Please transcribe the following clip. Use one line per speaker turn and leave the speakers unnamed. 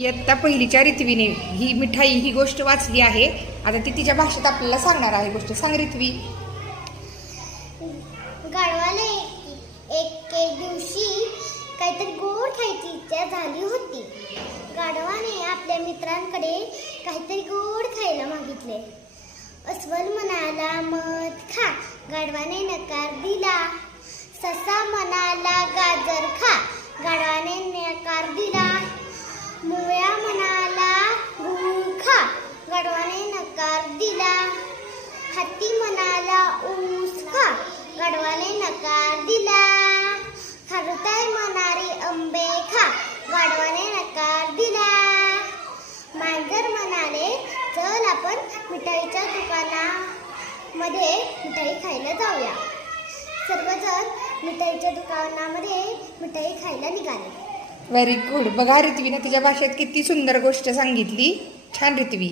इयत्ता पहिलीच्या रित्वीने ही मिठाई ही गोष्ट वाचली आहे. आता ती तिच्या भाषेत आपल्याला सांगणार आहे. गोष्ट सांग रित्वी
गाढवाने एक एक दिवशी काहीतरी गोड खायची इच्छा झाली होती. गाढवाने आपल्या मित्रांकडे काहीतरी गोड खायला मागितले. अस्वल म्हणाला मध खा. गाढवाने नकार दिला. हत्ती म्हणाला ऊस खा गाढवाने नकार दिला. खारुताई म्हणाली आंबे खा गाढवाने नकार दिला. मांजर म्हणाले चल आपण मिठाईच्या दुकानामध्ये मिठाई खायला जाऊया. सर्वजण मिठाईच्या दुकानामध्ये मिठाई खायला निघाले.
व्हेरी गुड बघा रिथवीने तुझ्या भाषेत किती सुंदर गोष्ट सांगितली. छान ऋतवी.